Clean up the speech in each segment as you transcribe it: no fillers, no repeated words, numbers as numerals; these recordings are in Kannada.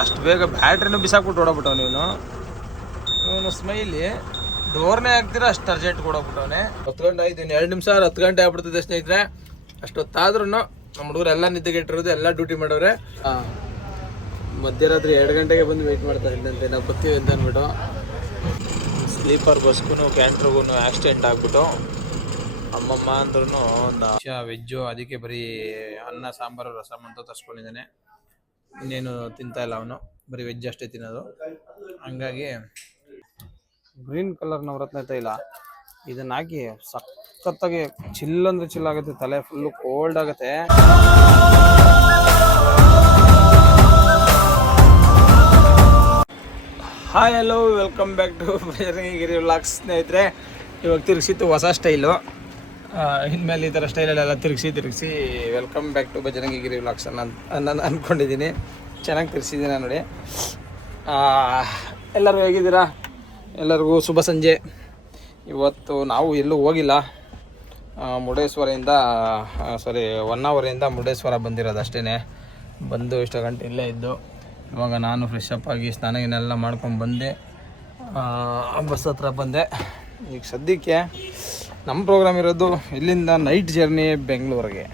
ಅಷ್ಟು ಬೇಗ ಬ್ಯಾಟ್ರಿನೂ ಬಿಸಾಕ್ಬಿಟ್ಟು ಓಡೋಗ್ಬಿಟ್ಟವ್ ಇವನು ಸ್ಮೈಲಿ ಡೋರ್ನೇ ಹಾಕ್ತೀರ ಅಷ್ಟು ಅರ್ಜೆಂಟ್ ಕೊಡೋಗ್ಬಿಟ್ಟವನೆ. 10 ಗಂಟೆ ಆಯ್ತು, ಇನ್ನು 2 ನಿಮಿಷ 10 ಗಂಟೆ ಆಗ್ಬಿಡ್ತದೆ ಸ್ನೇಹಿತರೆ. ಅಷ್ಟೊತ್ತಾದ್ರೂ ನಮ್ಮ ಹುಡುಗರು ಎಲ್ಲ ನಿದ್ದೆಗೆಟ್ಟಿರೋದು, ಎಲ್ಲ ಡ್ಯೂಟಿ ಮಾಡೋರೆ. ಮಧ್ಯರಾತ್ರಿ 2 ಗಂಟೆಗೆ ಬಂದು ವೆಯ್ಟ್ ಮಾಡ್ತಾ ಇದ್ದಂತೆ ನಾವು ಬರ್ತೀವಿ ಅಂತ ಅಂದ್ಬಿಟ್ಟು. ಸ್ಲೀಪರ್ ಬಸ್ಗೂ ಕ್ಯಾಂಟ್ರಿಗೂ ಆಕ್ಸಿಡೆಂಟ್ ಆಗ್ಬಿಟ್ಟು ಅಮ್ಮಮ್ಮ ಅಂದ್ರೂ ಒಂದು ವೆಜ್ಜು, ಅದಕ್ಕೆ ಬರೀ ಅನ್ನ ಸಾಂಬಾರು ರಸಮ್ ಅಂತ ತರ್ಸ್ಕೊಂಡಿದ್ದಾನೆ. ಇನ್ನೇನು ತಿಂತಾ ಇಲ್ಲ ಅವನು, ಬರೀ ವೆಜ್ ಅಷ್ಟೇ ತಿನ್ನೋದು. ಹಂಗಾಗಿ ಗ್ರೀನ್ ಕಲರ್ ನವರತ್ನ ತೈಲ ಇದನ್ನ ಹಾಕಿ ಸಖತ್ತಾಗಿ ಚಿಲ್ ಅಂದ್ರೆ ಚಿಲ್ ಆಗುತ್ತೆ, ತಲೆ ಫುಲ್ಲು ಕೋಲ್ಡ್ ಆಗುತ್ತೆ. Hi hello, welcome back to Bajarangigiri vlogs. ಸ್ನೇಹಿತರೆ, ಇವಾಗ ತಿರುಗಿಸಿತ್ತು ಹೊಸ ಸ್ಟೈಲು. ಇನ್ಮೇಲೆ ಈ ಥರ ಸ್ಟೈಲಲ್ಲೆಲ್ಲ ತಿರುಗಿಸಿ welcome back to Bajarangigiri vlogs ನಾನು ಅಂದ್ಕೊಂಡಿದ್ದೀನಿ. ಚೆನ್ನಾಗಿ ತಿರ್ಸಿದ್ದೀನಿ ನೋಡಿ. ಎಲ್ಲರೂ ಹೇಗಿದ್ದೀರಾ? ಎಲ್ಲರಿಗೂ ಶುಭ ಸಂಜೆ. ಇವತ್ತು ನಾವು ಎಲ್ಲೂ ಹೋಗಿಲ್ಲ. ಹೊನ್ನಾವರದಿಂದ ಮುರುಡೇಶ್ವರ ಬಂದಿರೋದು ಅಷ್ಟೇ. ಬಂದು ಇಷ್ಟು ಗಂಟೆ ಇಲ್ಲೇ ಇದ್ದು ಇವಾಗ ನಾನು ಫ್ರೆಶ್ ಅಪ್ ಆಗಿ ಸ್ನಾನಗಿನೆಲ್ಲ ಮಾಡ್ಕೊಂಡು ಬಂದೆ. ಬಸ್ ಹತ್ರ ಬಂದೆ. ಈಗ ಸದ್ಯಕ್ಕೆ ನಮ್ಮ ಪ್ರೋಗ್ರಾಮ್ ಇರೋದು ಇಲ್ಲಿಂದ ನೈಟ್ ಜರ್ನಿ ಬೆಂಗಳೂರಿಗೆ.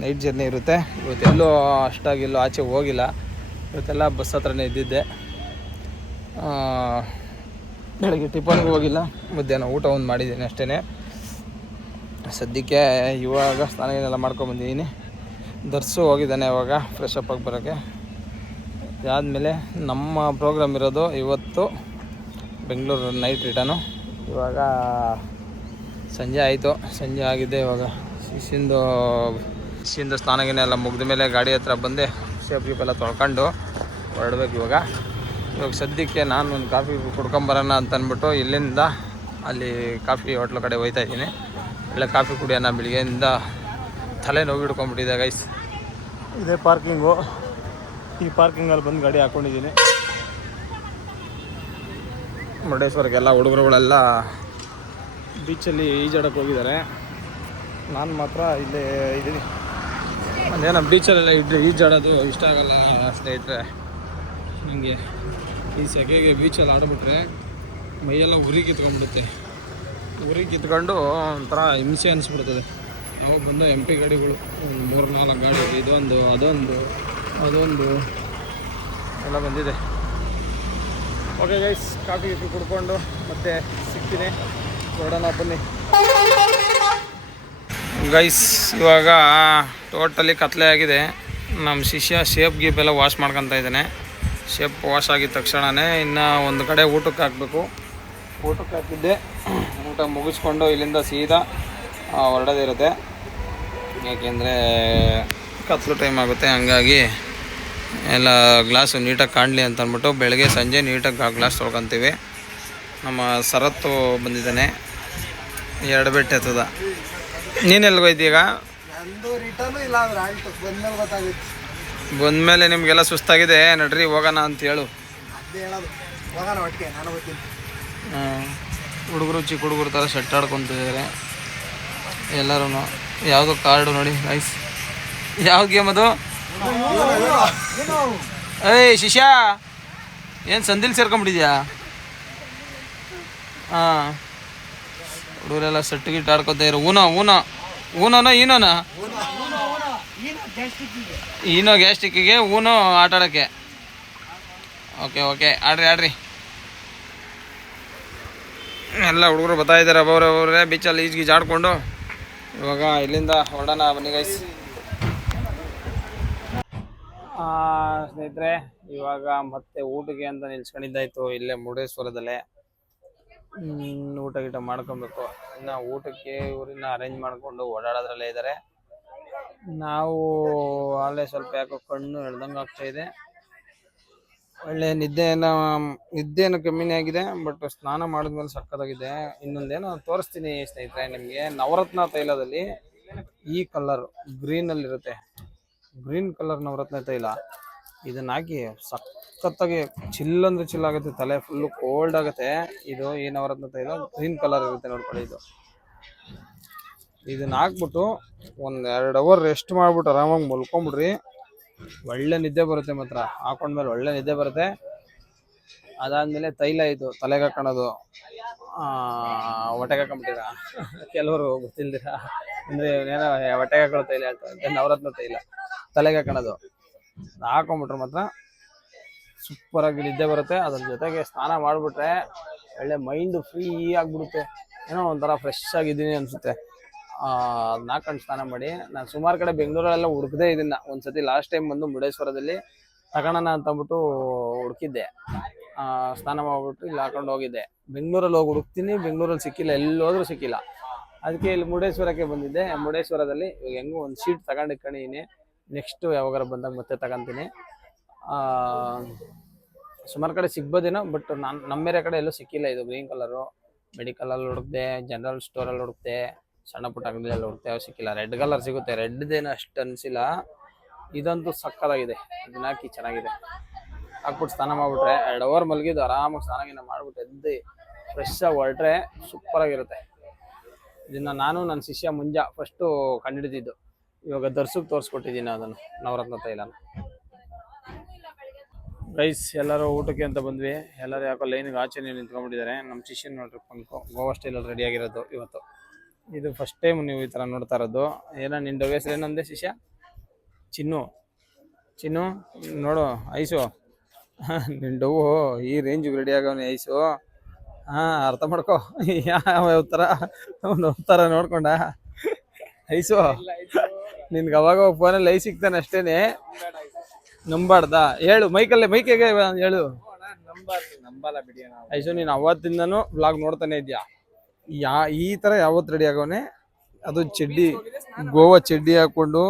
ನೈಟ್ ಜರ್ನಿ ಇರುತ್ತೆ. ಇವತ್ತೆಲ್ಲೂ ಅಷ್ಟಾಗಿಲ್ಲೋ ಆಚೆ ಹೋಗಿಲ್ಲ. ಇವತ್ತೆಲ್ಲ ಬಸ್ ಹತ್ರನೇ ಇದ್ದಿದ್ದೆ. ಬೆಳಗ್ಗೆ ಟಿಫನ್ಗೆ ಹೋಗಿಲ್ಲ, ಮಧ್ಯಾಹ್ನ ಊಟ ಒಂದು ಮಾಡಿದ್ದೀನಿ ಅಷ್ಟೇ. ಸದ್ಯಕ್ಕೆ ಇವಾಗ ಸ್ನಾನಗಿನೆಲ್ಲ ಮಾಡ್ಕೊಂಬಂದಿದ್ದೀನಿ. ದರ್ಸು ಹೋಗಿದ್ದಾನೆ ಇವಾಗ ಫ್ರೆಶ್ ಅಪ್ ಆಗಿ ಬರೋಕ್ಕೆ. ಅದಾದಮೇಲೆ ನಮ್ಮ ಪ್ರೋಗ್ರಾಮ್ ಇರೋದು ಇವತ್ತು ಬೆಂಗಳೂರು ನೈಟ್ ರಿಟರ್ನು. ಇವಾಗ ಸಂಜೆ ಆಯಿತು, ಸಂಜೆ ಆಗಿದೆ. ಇವಾಗ ಶಿಶಿಂದು ಸ್ನಾನಗಿನೆಲ್ಲ ಮುಗಿದ ಮೇಲೆ ಗಾಡಿ ಹತ್ರ ಬಂದೆ, ಸೇಫ್ ಎಲ್ಲ ತೊಳ್ಕೊಂಡು ಹೊರಡ್ಬೇಕು. ಇವಾಗ ಸದ್ಯಕ್ಕೆ ನಾನು ಒಂದು ಕಾಫಿ ಕುಡ್ಕೊಂಬರೋಣ ಅಂತ ಅಂದ್ಬಿಟ್ಟು ಇಲ್ಲಿಂದ ಅಲ್ಲಿ ಕಾಫಿ ಹೋಟ್ಲ್ ಕಡೆ ಹೋಗ್ತಾ ಇದ್ದೀನಿ. ಒಳ್ಳೆ ಕಾಫಿ ಕುಡಿಯೋಣ, ಬೆಳಿಗ್ಗೆಯಿಂದ ತಲೆ ನೋವು ಹಿಡ್ಕೊಂಡ್ಬಿಟ್ಟಿದೆ ಗೈಸ್. ಇದೇ ಪಾರ್ಕಿಂಗು. ಈ ಪಾರ್ಕಿಂಗಲ್ಲಿ ಬಂದು ಗಾಡಿ ಹಾಕ್ಕೊಂಡಿದ್ದೀನಿ. ಮುರುಡೇಶ್ವರಕ್ಕೆಲ್ಲ ಹುಡುಗರುಗಳೆಲ್ಲ ಬೀಚಲ್ಲಿ ಈಜಾಡಕ್ಕೆ ಹೋಗಿದ್ದಾರೆ. ನಾನು ಮಾತ್ರ ಇಲ್ಲೇ ಇದ್ದೀನಿ. ಅದೇನೋ ಬೀಚಲ್ಲೆಲ್ಲ ಈಜಾಡೋದು ಇಷ್ಟ ಆಗಲ್ಲ ಸ್ನೇಹಿತರೆ. ನನಗೆ ಈ ಸೆಕೆಗೆ ಬೀಚಲ್ಲಿ ಆಡ್ಬಿಟ್ರೆ ಮೈಯೆಲ್ಲ ಉರಿ ಕಿತ್ಕೊಂಡ್ಬಿಡುತ್ತೆ. ಉರಿ ಕಿತ್ಕೊಂಡು ಒಂಥರ ಹಿಂಸೆ ಅನಿಸ್ಬಿಡ್ತದೆ. ನಾವು ಬಂದ MP ಗಾಡಿಗಳು ಒಂದು 3-4 ಗಾಡಿ, ಇದೊಂದು ಅದೊಂದು ಎಲ್ಲ ಬಂದಿದೆ. ಓಕೆ ಗೈಸ್, ಕಾಫಿ ಕುಡ್ಕೊಂಡು ಮತ್ತೆ ಸಿಗ್ತೀನಿ, ನೋಡೋಣ ಬನ್ನಿ ಗೈಸ್. ಇವಾಗ ಟೋಟಲಿ ಕತ್ಲೆ ಆಗಿದೆ. ನಮ್ಮ ಶಿಷ್ಯ ಶೇಪ್ ಗೀಪೆಲ್ಲ ವಾಶ್ ಮಾಡ್ಕೊತಾ ಇದ್ದಾನೆ. ಶೇಪ್ ವಾಶ್ ಆಗಿದ ತಕ್ಷಣವೇ ಇನ್ನು ಒಂದು ಕಡೆ ಊಟಕ್ಕೆ ಹಾಕಬೇಕು. ಊಟಕ್ಕೆ ಹಾಕಿದ್ದೆ. ಊಟ ಮುಗಿಸ್ಕೊಂಡು ಇಲ್ಲಿಂದ ಸೀದಾ ಹೊರಡೋದಿರುತ್ತೆ. ಏಕೆಂದರೆ ಕತ್ಲು ಟೈಮ್ ಆಗುತ್ತೆ. ಹಂಗಾಗಿ ಎಲ್ಲ ಗ್ಲಾಸು ನೀಟಾಗಿ ಕಾಣಲಿ ಅಂತ ಅಂದ್ಬಿಟ್ಟು ಬೆಳಗ್ಗೆ ಸಂಜೆ ನೀಟಾಗಿ ಗ್ಲಾಸ್ ತೊಳ್ಕೊತೀವಿ. ನಮ್ಮ ಸರತ್ತು ಬಂದಿದ್ದಾನೆ, 2 ಬೆಟ್ ಎತ್ತದ. ನೀನೆಲ್ಗೋಯ್ತೀಗ? ಬಂದಮೇಲೆ ನಿಮಗೆಲ್ಲ ಸುಸ್ತಾಗಿದೆ, ನಡ್ರಿ ಹೋಗೋಣ ಅಂತ ಹೇಳು. ಹುಡುಗರು ಚಿಕ್ಕ ಹುಡುಗರು ಥರ ಶೆಟ್ ಆಡ್ಕೊತಿದ್ದಾರೆ ಎಲ್ಲರೂ. ಯಾವುದೋ ಕಾರ್ಡು ನೋಡಿ ಗೈಸ್. ಯಾವ ಗೇಮ್ ಅದು? ಏಯ್ ಶಿಷ್ಯ, ಏನು ಸಂದಿಲ್ ಸೇರ್ಕೊಂಬಿಟ್ಟಿದ್ಯಾ? ಹಾಂ, ಹುಡುಗರೆಲ್ಲ ಸೆಟ್ ಗಿಟ್ ಆಡ್ಕೊತಾ ಇರೋ. ಊನೋನೋ ಈನೋ ಗ್ಯಾಸ್ಟಿಕ್ಕಿಗೆ ಊನೋ ಆಟ ಆಡೋಕ್ಕೆ. ಓಕೆ ಆಡ್ರಿ. ಎಲ್ಲ ಹುಡುಗರು ಬರ್ತಾ ಇದ್ದಾರೆ ಒಬ್ಬರೇ ಬೀಚಲ್ಲಿ ಈಜ್ಗೀಜ್ ಆಡಿಕೊಂಡು. ಇವಾಗ ಇಲ್ಲಿಂದ ಹೊರಡೋಣ ಬನ್ನಿ ಗೈಸ್. ಸ್ನೇಹಿತರೆ, ಇವಾಗ ಮತ್ತೆ ಊಟಕ್ಕೆ ಅಂತ ನಿಲ್ಸ್ಕೊಂಡಿದ್ದಾಯ್ತು ಇಲ್ಲೇ ಮುರುಡೇಶ್ವರದಲ್ಲೇ. ಊಟ ಗೀಟ ಮಾಡ್ಕೊಬೇಕು. ಇನ್ನು ಊಟಕ್ಕೆ ಇವರನ್ನ ಅರೇಂಜ್ ಮಾಡಿಕೊಂಡು ಓಡಾಡೋದ್ರಲ್ಲೇ ಇದ್ದಾರೆ. ನಾವು ಅಲ್ಲೇ ಸ್ವಲ್ಪ ಯಾಕೋ ಕಣ್ಣು ಎಳ್ದಂಗೆ ಆಗ್ತಾಯಿದೆ. ಒಳ್ಳೆ ನಿದ್ದೆನೂ ಕಮ್ಮಿನೇ ಆಗಿದೆ, ಬಟ್ ಸ್ನಾನ ಮಾಡಿದ್ಮೇಲೆ ಸಕ್ಕತ್ತಾಗಿದೆ. ಇನ್ನೊಂದೇನೋ ತೋರಿಸ್ತೀನಿ ಸ್ನೇಹಿತರೆ ನಿಮಗೆ. ನವರತ್ನ ತೈಲದಲ್ಲಿ ಈ ಕಲರ್ ಗ್ರೀನಲ್ಲಿರುತ್ತೆ, ಗ್ರೀನ್ ಕಲರ್ ನವರತ್ನ ತೈಲ. ಇದನ್ನ ಹಾಕಿ ಸಖತ್ತಾಗಿ ಚಿಲ್ ಅಂದ್ರೆ ಚಿಲ್ ಆಗುತ್ತೆ, ತಲೆ ಫುಲ್ಲು ಕೋಲ್ಡ್ ಆಗುತ್ತೆ. ಇದು ಈ ನವರತ್ನ ತೈಲ ಗ್ರೀನ್ ಕಲರ್ ಇರುತ್ತೆ ನೋಡ್ಕೊಳ್ಳಿ. ಇದನ್ನ ಹಾಕ್ಬಿಟ್ಟು 1-2 ಅವರ್ ರೆಸ್ಟ್ ಮಾಡ್ಬಿಟ್ಟು ಆರಾಮಾಗಿ ಮಲ್ಕೊಂಬಿಡ್ರಿ. ಒಳ್ಳೆ ನಿದ್ದೆ ಬರುತ್ತೆ ಮಾತ್ರ, ಹಾಕೊಂಡ್ಮೇಲೆ ಒಳ್ಳೆ ನಿದ್ದೆ ಬರುತ್ತೆ. ಅದಾದ್ಮೇಲೆ ತೈಲ ಇದು ತಲೆಗೆ ಹಾಕೋಣದು, ಹೊಟ್ಟೆಗೆ ಹಾಕೊಂಬಿಟ್ಟಿರ ಕೆಲವರು ಗೊತ್ತಿಲ್ದಿರ, ಅಂದ್ರೆ ಏನೋ ಹೊಟ್ಟೆಗೆ ಹಾಕೊಳ್ಳೋ ತೈಲ ಹೇಳ್ತಾರೆ, ನವರತ್ನ ತೈಲ ತಲೆಗೆ ಹಾಕೋಣದು ಹಾಕೊಂಡ್ಬಿಟ್ರೆ ಮಾತ್ರ ಸೂಪರ್ ಆಗಿ ನಿದ್ದೆ ಬರುತ್ತೆ. ಅದ್ರ ಜೊತೆಗೆ ಸ್ನಾನ ಮಾಡ್ಬಿಟ್ರೆ ಒಳ್ಳೆ ಮೈಂಡ್ ಫ್ರೀ ಆಗ್ಬಿಡುತ್ತೆ, ಏನೋ ಒಂಥರ ಫ್ರೆಶ್ ಆಗಿದ್ದೀನಿ ಅನ್ಸುತ್ತೆ. ಅದನ್ನ ಹಾಕೊಂಡು ಸ್ನಾನ ಮಾಡಿ. ನಾನು ಸುಮಾರು ಕಡೆ ಬೆಂಗಳೂರಲ್ಲೆಲ್ಲ ಹುಡುಕದೆ ಇದನ್ನ. ಒಂದ್ಸತಿ ಲಾಸ್ಟ್ ಟೈಮ್ ಬಂದು ಮುರುಡೇಶ್ವರದಲ್ಲಿ ತಗೋಣ ಅಂತ ಅಂದ್ಬಿಟ್ಟು ಹುಡುಕಿದ್ದೆ, ಸ್ನಾನ ಮಾಡ್ಬಿಟ್ಟು ಇಲ್ಲಿ ಹಾಕೊಂಡು ಹೋಗಿದ್ದೆ. ಬೆಂಗಳೂರಲ್ಲಿ ಹೋಗಿ ಹುಡುಕ್ತೀನಿ, ಬೆಂಗಳೂರಲ್ಲಿ ಸಿಕ್ಕಿಲ್ಲ, ಎಲ್ಲೋದ್ರೂ ಸಿಕ್ಕಿಲ್ಲ. ಅದಕ್ಕೆ ಇಲ್ಲಿ ಮುರುಡೇಶ್ವರಕ್ಕೆ ಬಂದಿದ್ದೆ. ಮುರುಡೇಶ್ವರದಲ್ಲಿ ಇವಾಗ ಹೆಂಗೂ ಒಂದು ಶೀಟ್ ತಗೊಂಡಿದ್ದೀನಿ, ನೆಕ್ಸ್ಟ್ ಯಾವಾಗಾರ ಬಂದಾಗ ಮತ್ತೆ ತಗೊಂತೀನಿ. ಸುಮಾರು ಕಡೆ ಸಿಗ್ಬೋದೇನೋ, ಬಟ್ ನಮ್ಮ ಬೇರೆ ಕಡೆ ಎಲ್ಲೂ ಸಿಕ್ಕಿಲ್ಲ. ಇದು ಗ್ರೀನ್ ಕಲರು ಮೆಡಿಕಲಲ್ಲಿ ಹುಡುಕ್ದೆ, ಜನರಲ್ ಸ್ಟೋರಲ್ಲಿ ಹುಡುಕ್ದೆ, ಸಣ್ಣ ಪುಟ್ಟ ಅಂಗಡಿಯಲ್ಲಿ ಹುಡುಕ್ತೆ, ಯಾವ ಸಿಕ್ಕಿಲ್ಲ. ರೆಡ್ ಕಲರ್ ಸಿಗುತ್ತೆ, ರೆಡ್ದೇನು ಅಷ್ಟು ಅನಿಸಿಲ್ಲ. ಇದಂತೂ ಸಕ್ಕತ್ತಾಗಿದೆ, ಇದನ್ನ ಹಾಕಿ ಚೆನ್ನಾಗಿದೆ. ಹಾಕ್ಬಿಟ್ಟು ಸ್ನಾನ ಮಾಡ್ಬಿಟ್ರೆ 2 ಅವರ್ ಮಲಗಿದ್ದು ಆರಾಮಾಗಿ ಸ್ನಾನ ಮಾಡ್ಬಿಟ್ಟು ಎದ್ದು ಫ್ರೆಶ್ ಆಗಿ ಹೊರಟ್ರೆ ಸೂಪರಾಗಿರುತ್ತೆ. ಇದನ್ನ ನಾನು ನನ್ನ ಶಿಷ್ಯ ಮುಂಜಾ ಫಸ್ಟು ಕಂಡುಹಿಡಿದಿದ್ದು. ಇವಾಗ ದರ್ಶಕ್ಕೆ ತೋರಿಸ್ಕೊಟ್ಟಿದ್ದೀನಿ ಅದನ್ನು, ನವರತ್ನ ತೈಲನ. ಗೈಸ್ ಎಲ್ಲರೂ ಊಟಕ್ಕೆ ಅಂತ ಬಂದ್ವಿ. ಎಲ್ಲರೂ ಯಾಕೋ ಲೈನಿಗೆ ಆಚೆನೇ ನಿಂತ್ಕೊಂಡ್ಬಿಟ್ಟಿದ್ದಾರೆ. ನಮ್ಮ ಶಿಷ್ಯನ ನೋಡ್ರಿ ಪಂಕು ಗೋವಾ ಸ್ಟೈಲಲ್ಲಿ ರೆಡಿಯಾಗಿರೋದು ಇವತ್ತು. ಇದು ಫಸ್ಟ್ ಟೈಮ್ ನೀವು ಈ ಥರ ನೋಡ್ತಾ ಇರೋದು. ಏನೋ ನಿನ್ನ ಹೆಸರು ಏನಂದೆ ಶಿಷ್ಯ? ಚಿನ್ನು ನೋಡು ಐಸು, ನಿನ್ನ ಡವ್ವು ಈ ರೇಂಜಿಗೆ ರೆಡಿ ಆಗವನೆ ಐಸು. ಅರ್ಥ ಮಾಡ್ಕೊ, ಯಾವ ಥರ ಥರ ನೋಡ್ಕೊಂಡ ಐಸು. ನಿನ್ಗೆ ಅವಾಗ ಫೋನಲ್ಲಿ ಐಸ್ ಸಿಗ್ತಾನೆ ಅಷ್ಟೇನೆ, ನಂಬಾರ್ದ? ಹೇಳು ಮೈಕಲ್ಲೇ, ಮೈಕೆಗೆ ಹೇಳು. ಐಸು ನೀನು ಅವತ್ತಿಂದನೂ ವ್ಲಾಗ್ ನೋಡ್ತಾನೆ ಇದ್ಯಾ? ಈ ಥರ ಯಾವತ್ತು ರೆಡಿ ಆಗವನೆ? ಅದು ಚಡ್ಡಿ, ಗೋವಾ ಚಡ್ಡಿ ಹಾಕ್ಕೊಂಡು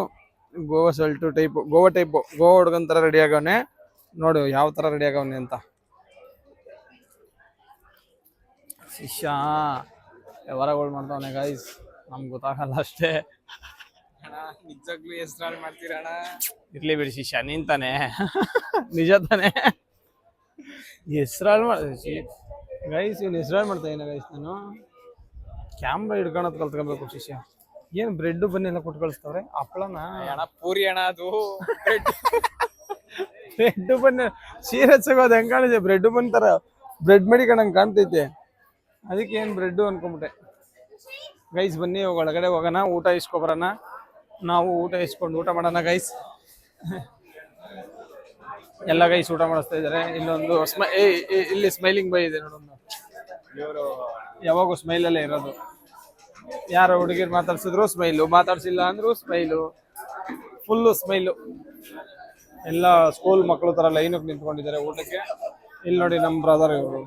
ಗೋವಾ ಶರ್ಟು ಟೈಪು, ಗೋವಾ ಹುಡ್ಗನ್ ಥರ ರೆಡಿ ಆಗವನೆ. ನೋಡು ಯಾವ ಥರ ರೆಡಿ ಆಗವನೆ ಅಂತ. ಶಿಷ್ಯ ವ್ಯವಹಾರಗಳು ಮಾಡ್ತಾವನೆ ಗೈಸ್, ನಮ್ಗೆ ಗೊತ್ತಾಗಲ್ಲ ಅಷ್ಟೇ. ನಿಜವಾಗ್ಲೂ ಹೆಸರಾಳು ಮಾಡ್ತೀರಣ್ಣ. ಇರ್ಲಿ ಬಿಡಿ ಶಿಷ್ಯ, ನೀನ್ ತಾನೆ ನಿಜ ತಾನೆ ಹೆಸರಾಳು ಗೈಸ್. ಇವ್ನು ಹೆಸರಾಳು ಮಾಡ್ತಾ ಏನ ಗೈಸ್? ನಾನು ಕ್ಯಾಮ್ರಾ ಹಿಡ್ಕೊಳೋದು ಕಲ್ತ್ಕೊಬೇಕು ಶಿಷ್ಯ. ಏನು ಬ್ರೆಡ್ ಬನ್ನಿ ಎಲ್ಲ ಕೊಟ್ಟು ಕಳಿಸ್ತವ್ರೆ? ಹಪ್ಪಳನ ಅಣ್ಣ ಪೂರಿ ಅಣ್ಣ, ಅದು ಬ್ರೆಡ್ ಬನ್ನಿ ಸೀರಿಯಸ್ ಆಗೋದು ಹೆಂಗ್ ಕಾಣಿದೆ? ಬ್ರೆಡ್ ಬನ್ ತರ ಬ್ರೆಡ್ ಮಡಿಕೊಂಡಂಗೆ ಕಾಣ್ತೈತೆ, ಅದಕ್ಕೆ ಏನು ಬ್ರೆಡ್ ಅನ್ಕೊಂಬಿಟ್ಟೆ. ಗೈಸ್ ಬನ್ನಿ ಒಳಗಡೆ ಹೋಗೋಣ, ಊಟ ಇಸ್ಕೊಬರೋಣ. ನಾವು ಊಟ ಇಸ್ಕೊಂಡು ಊಟ ಮಾಡೋಣ ಗೈಸ್. ಎಲ್ಲ ಗೈಸ್ ಊಟ ಮಾಡಿಸ್ತಾ ಇದ್ದಾರೆ. ಇಲ್ಲೊಂದು ಇಲ್ಲಿ ಸ್ಮೈಲಿಂಗ್ ಬೈ ಇದೆ ನೋಡೊಂದು, ಇವರು ಯಾವಾಗೂ ಸ್ಮೈಲಲ್ಲೇ ಇರೋದು. ಯಾರು ಹುಡುಗಿರು ಮಾತಾಡ್ಸಿದ್ರು ಸ್ಮೈಲು, ಮಾತಾಡ್ಸಿಲ್ಲ ಅಂದ್ರು ಸ್ಮೈಲು, ಫುಲ್ಲು ಸ್ಮೈಲು. ಎಲ್ಲ ಸ್ಕೂಲ್ ಮಕ್ಕಳು ಥರ ಲೈನಿಗೆ ನಿಂತ್ಕೊಂಡಿದ್ದಾರೆ ಊಟಕ್ಕೆ. ಇಲ್ಲಿ ನೋಡಿ ನಮ್ಮ ಬ್ರದರ್ ಇವರು.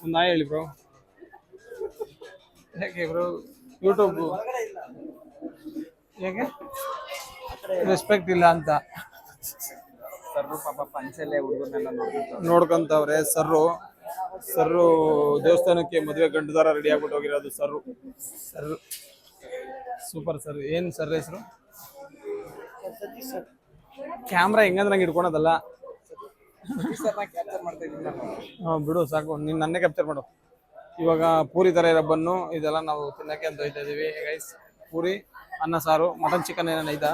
ಒಂದು ನಾಯಿ ಹೇಳಿ ಬ್ರೋ. ಹೇಗೆ ಬ್ರೋ ಯೂಟ್ಯೂಬ್ ಹೇಗೆ ರೆಸ್ಪೆಕ್ಟ್ ಇಲ್ಲ ಅಂತ ಸರ್ರು ಪಾಪ ಪಂಚಲ್ಲೇ ಹುಡುಗರನ್ನೆಲ್ಲ ನೋಡ್ಕೊಂತವ್ರೆ. ಸರ್ರು ದೇವಸ್ಥಾನಕ್ಕೆ ಮದುವೆ ಗಂಡು ದಾರ ರೆಡಿ ಆಗ್ಬಿಟ್ಟು ಹೋಗಿರೋದು ಸರ್ರು. Super sir. ಏನು ಸರ್ ಹೆಸರು? ಕ್ಯಾಮ್ರಾ ಹೆಂಗಂದ್ರೆ ನಂಗೆ ಇಟ್ಕೊಳೋದಲ್ಲ. ಬಿಡು ಸಾಕು, ನೀನು ನನ್ನೇ ಕ್ಯಾಪ್ಚರ್ ಮಾಡು. ಇವಾಗ ಪೂರಿ ಥರ ಇರೋ ಬನ್ನು ಇದೆಲ್ಲ ನಾವು ತಿನ್ನಕ್ಕೆ ಅಂತ ಹೋಗ್ತಾ ಇದೀವಿ ಗೈಸ್. ಪೂರಿ, ಅನ್ನ ಸಾರು, ಮಟನ್ ಚಿಕನ್ ಏನೇನು ಐತಾ?